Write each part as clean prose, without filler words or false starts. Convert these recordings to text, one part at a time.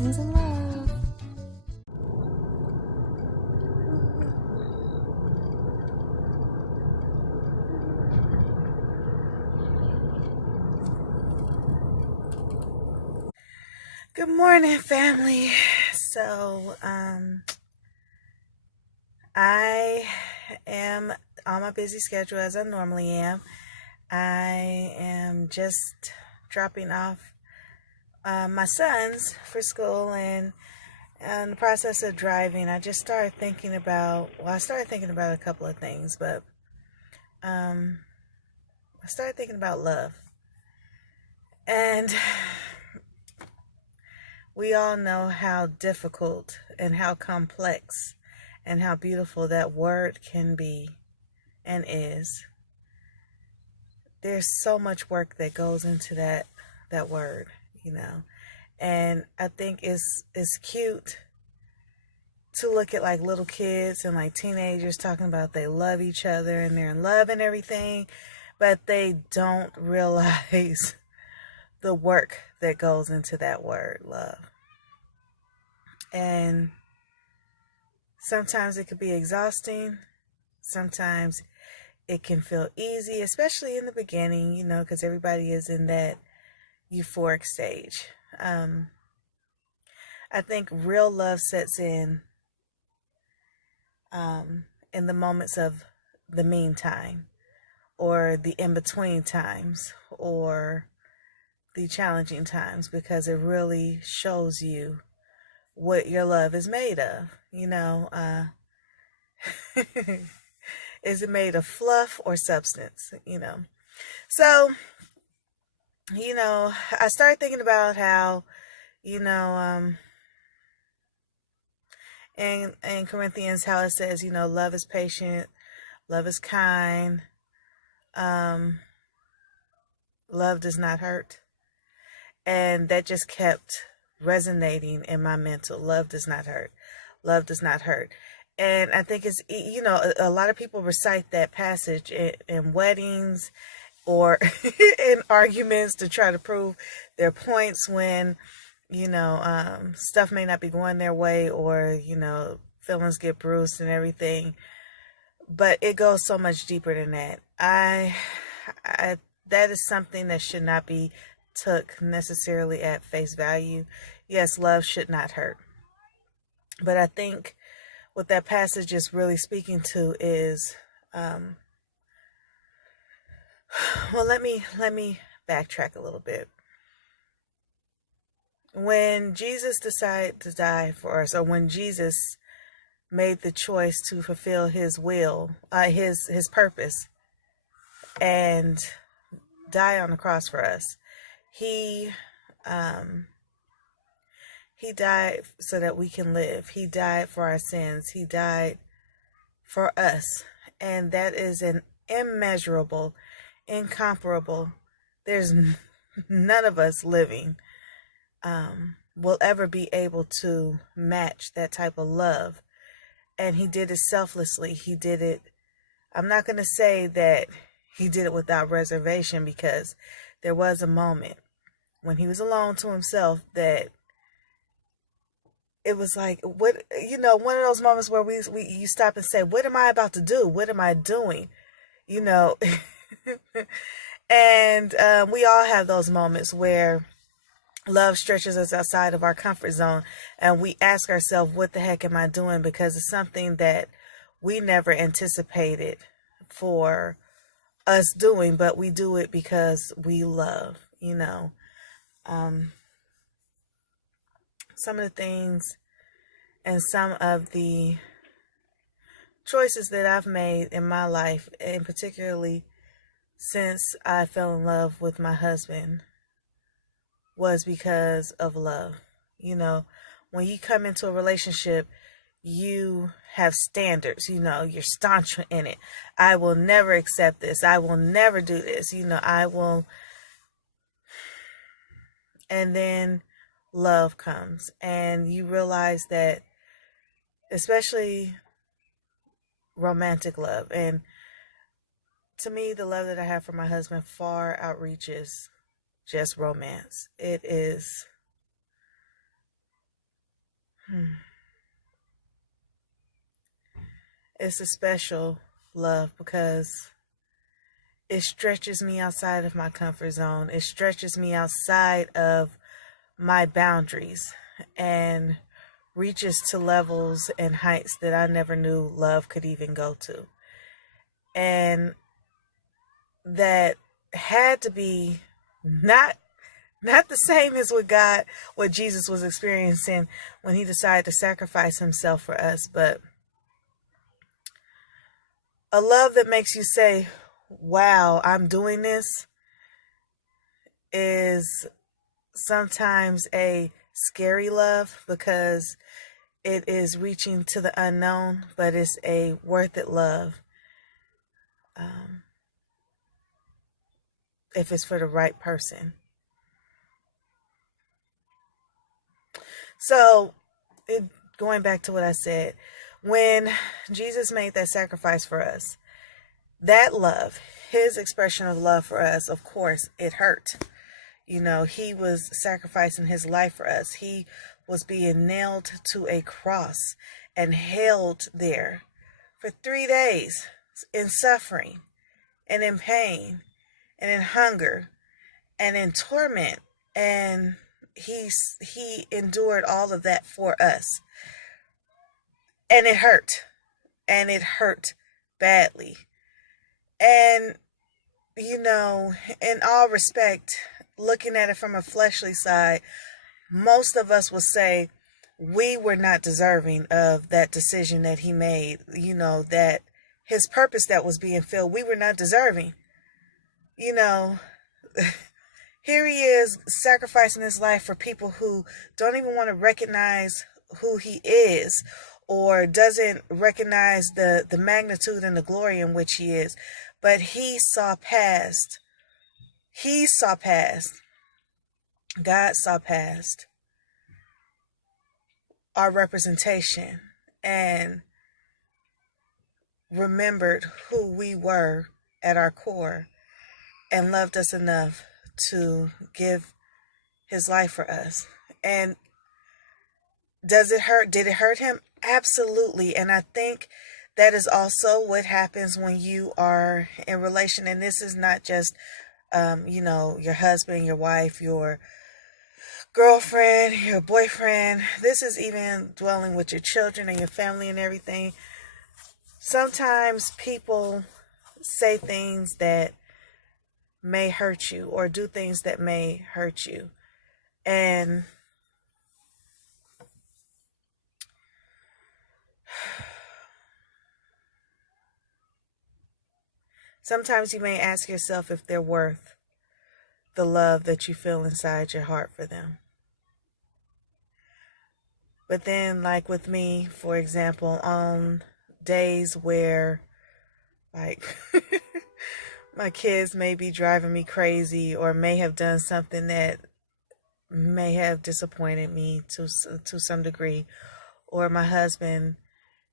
Blessings and love. Good morning, family. So, I am on my busy schedule as I normally am. I am just dropping off my sons for school, and in the process of driving, I just started thinking about, I started thinking about a couple of things, but I started thinking about love. And we all know how difficult and how complex and how beautiful that word can be and is. There's so much work that goes into that word, And I think it's cute to look at like little kids and like teenagers talking about they love each other and they're in love and everything, but they don't realize the work that goes into that word, love. And sometimes it could be exhausting. Sometimes it can feel easy, especially in the beginning, because everybody is in that euphoric stage. I think real love sets in the moments of the meantime, or the in-between times, or the challenging times, because it really shows you what your love is made of. Is it made of fluff or substance? So, I started thinking about how, in Corinthians, how it says, love is patient, love is kind, love does not hurt. And that just kept resonating in my mental. Love does not hurt. Love does not hurt. And I think it's, a lot of people recite that passage in weddings or in arguments to try to prove their points when, stuff may not be going their way, or, feelings get bruised and everything. But it goes so much deeper than that. That is something that should not be took necessarily at face value. Yes, love should not hurt. But I think what that passage is really speaking to is, well, let me backtrack a little bit. When Jesus decided to die for us, or when Jesus made the choice to fulfill his will, his purpose, and die on the cross for us, he died so that we can live. He died for our sins. He died for us. And that is an immeasurable, incomparable. There's none of us living will ever be able to match that type of love. And he did it selflessly. He did it. I'm not going to say that he did it without reservation, because there was a moment when he was alone to himself that it was like, what, one of those moments where you stop and say, what am I about to do? What am I doing? And we all have those moments where love stretches us outside of our comfort zone, and we ask ourselves, what the heck am I doing? Because it's something that we never anticipated for us doing, but we do it because we love, some of the things and some of the choices that I've made in my life, and particularly since I fell in love with my husband, was because of love. When you come into a relationship, you have standards, you're staunch in it. I will never accept this. I will never do this. I will. And then love comes, and you realize that, especially romantic love. And to me, the love that I have for my husband far outreaches just romance. It is It's a special love because it stretches me outside of my comfort zone. It stretches me outside of my boundaries and reaches to levels and heights that I never knew love could even go to. And that had to be not the same as what Jesus was experiencing when he decided to sacrifice himself for us, but a love that makes you say, wow, I'm doing this, is sometimes a scary love because it is reaching to the unknown, but it's a worth it love if it's for the right person. So, going back to what I said, when Jesus made that sacrifice for us, that love, his expression of love for us, of course, it hurt. You know, he was sacrificing his life for us. He was being nailed to a cross and held there for 3 days in suffering and in pain and in hunger and in torment. And he endured all of that for us. And it hurt. And it hurt badly. And, you know, in all respect, looking at it from a fleshly side, most of us would say we were not deserving of that decision that he made, you know, that his purpose that was being filled, we were not deserving. You know, here he is sacrificing his life for people who don't even want to recognize who he is or doesn't recognize the magnitude and the glory in which he is. But he saw past. He saw past. God saw past our representation and remembered who we were at our core and loved us enough to give his life for us. And does it hurt? Did it hurt him? Absolutely. And I think that is also what happens when you are in relation. And this is not just, you know, your husband, your wife, your girlfriend, your boyfriend. This is even dwelling with your children and your family and everything. Sometimes people say things that may hurt you or do things that may hurt you. And sometimes you may ask yourself if they're worth the love that you feel inside your heart for them. But then, like with me, for example, on days where, like, my kids may be driving me crazy or may have done something that may have disappointed me to some degree, or my husband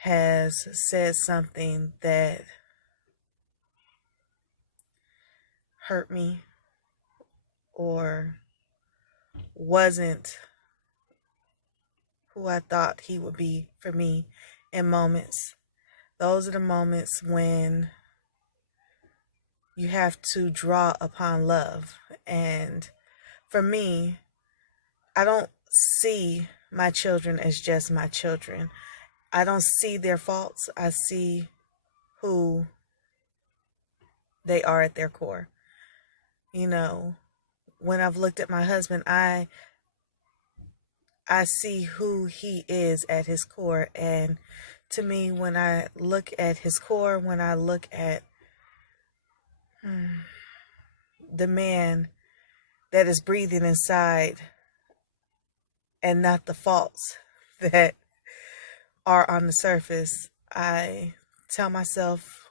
has said something that hurt me or wasn't who I thought he would be for me in moments. Those are the moments when you have to draw upon love. And for me, I don't see my children as just my children. I don't see their faults. I see who they are at their core. You know, when I've looked at my husband, I see who he is at his core. And to me, when I look at his core, when I look at the man that is breathing inside and not the faults that are on the surface, I tell myself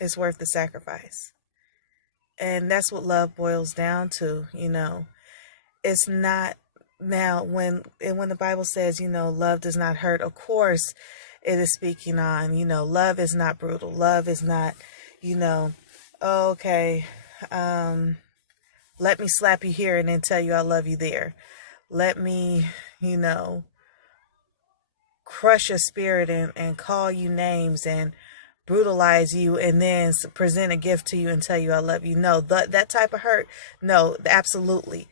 it's worth the sacrifice. And that's what love boils down to, you know. It's not, now when the Bible says, you know, love does not hurt, of course it is speaking on, you know, love is not brutal. Love is not, you know, oh, okay, let me slap you here and then tell you I love you there. Let me, you know, crush your spirit and call you names and brutalize you and then present a gift to you and tell you I love you. No, that type of hurt, no, absolutely.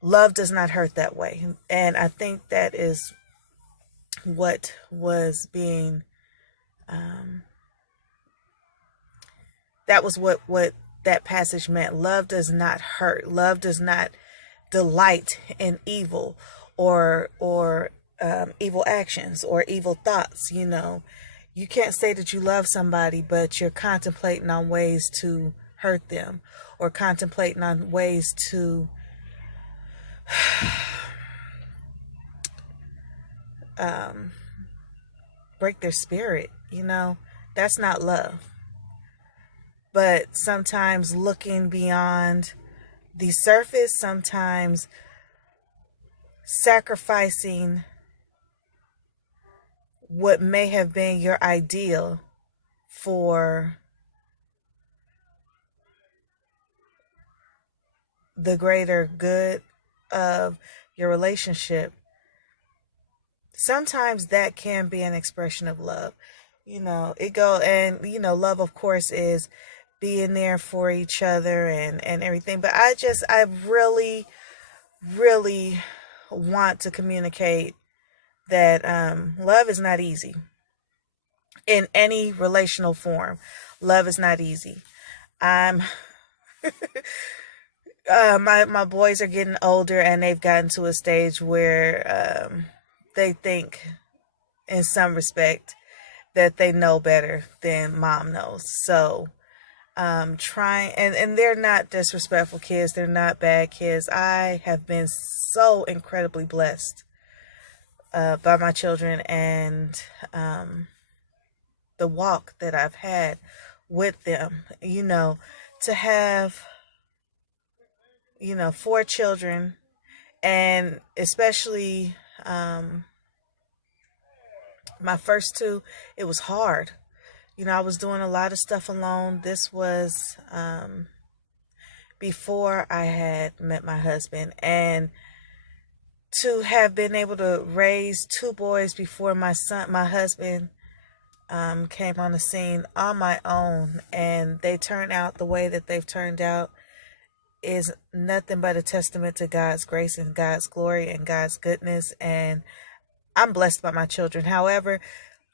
Love does not hurt that way. And I think that is what was being, that was what that passage meant. Love does not hurt. Love does not delight in evil or evil actions or evil thoughts. You know, you can't say that you love somebody, but you're contemplating on ways to hurt them or contemplating on ways to break their spirit. You know, that's not love. But sometimes looking beyond the surface, sometimes sacrificing what may have been your ideal for the greater good of your relationship, sometimes that can be an expression of love. You know, love of course is being there for each other and everything. But I really, really want to communicate that love is not easy in any relational form. Love is not easy. I'm my boys are getting older and they've gotten to a stage where they think in some respect that they know better than mom knows. So trying and they're not disrespectful kids, they're not bad kids. I have been so incredibly blessed by my children and the walk that I've had with them. You know, to have, you know, 4 children, and especially my first 2, it was hard. You know, I was doing a lot of stuff alone. This was before I had met my husband. And to have been able to raise 2 boys before my husband came on the scene on my own, and they turned out the way that they've turned out, is nothing but a testament to God's grace and God's glory and God's goodness. And I'm blessed by my children. However,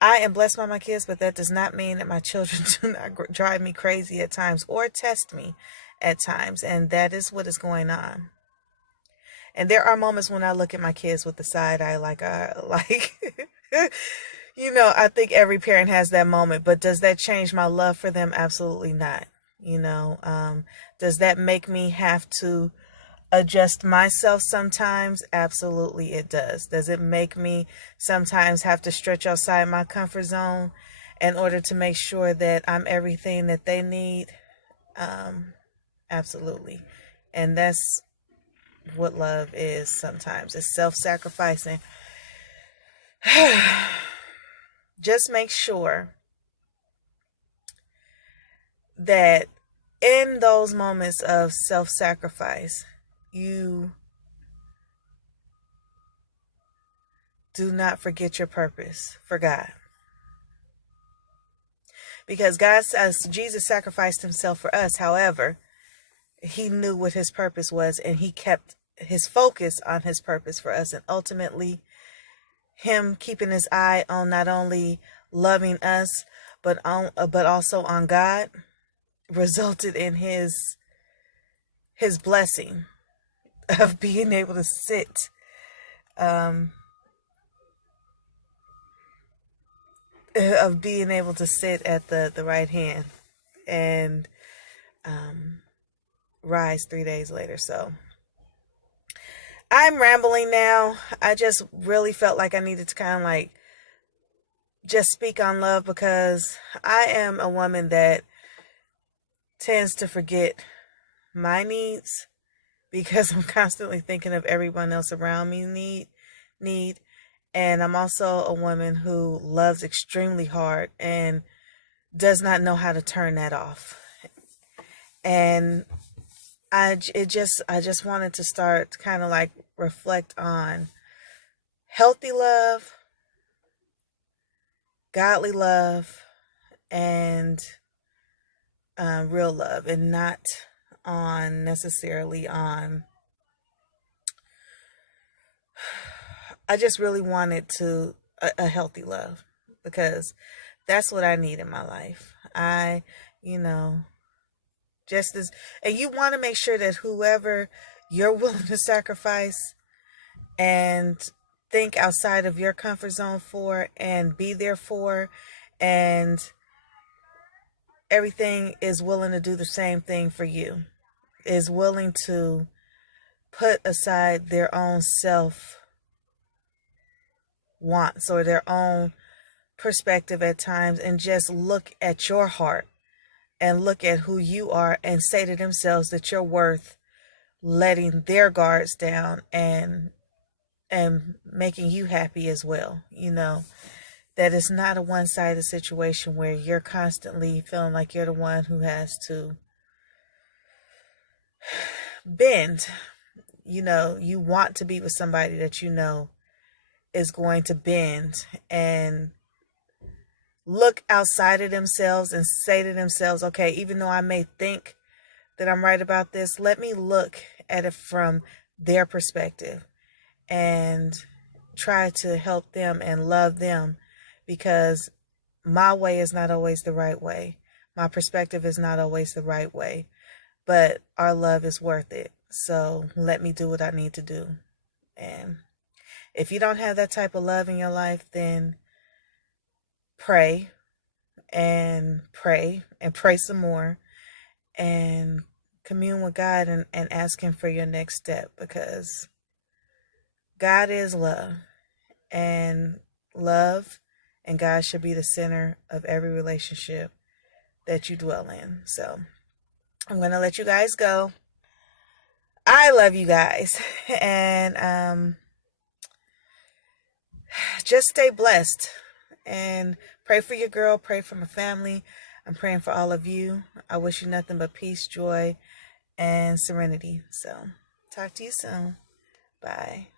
I am blessed by my kids, but that does not mean that my children do not drive me crazy at times or test me at times. And that is what is going on. And there are moments when I look at my kids with the side eye, like, you know, I think every parent has that moment. But does that change my love for them? Absolutely not. You know, does that make me have to adjust myself sometimes? Absolutely it does. Does it make me sometimes have to stretch outside my comfort zone in order to make sure that I'm everything that they need? Absolutely. And that's what love is sometimes. It's self-sacrificing. Just make sure that in those moments of self-sacrifice, you do not forget your purpose for God. Because God says Jesus sacrificed himself for us. However, he knew what his purpose was, and he kept his focus on his purpose for us. And ultimately, him keeping his eye on not only loving us, but also on God, resulted in his blessing of being able to sit at the right hand and rise 3 days later. So I'm rambling now. I just really felt like I needed to kind of like just speak on love, because I am a woman that tends to forget my needs because I'm constantly thinking of everyone else around me need. And I'm also a woman who loves extremely hard and does not know how to turn that off. And I just wanted to start to kind of like reflect on healthy love, godly love, and real love, and not on necessarily on. I just really wanted to a healthy love, because that's what I need in my life. You know, just as, and you want to make sure that whoever you're willing to sacrifice and think outside of your comfort zone for and be there for, and everything is willing to do the same thing for you, is willing to put aside their own self wants or their own perspective at times, and just look at your heart and look at who you are, and say to themselves that you're worth letting their guards down and making you happy as well. That it's not a one-sided situation where you're constantly feeling like you're the one who has to bend. You want to be with somebody that is going to bend and look outside of themselves and say to themselves, okay, even though I may think that I'm right about this, let me look at it from their perspective and try to help them and love them, because my way is not always the right way. My perspective is not always the right way, but our love is worth it. So let me do what I need to do. And if you don't have that type of love in your life, then pray and pray and pray some more, and commune with God, and ask Him for your next step, because God is love, and love and God should be the center of every relationship that you dwell in. So I'm going to let you guys go. I love you guys. And just stay blessed. And pray for your girl. Pray for my family. I'm praying for all of you. I wish you nothing but peace, joy, and serenity. So talk to you soon. Bye.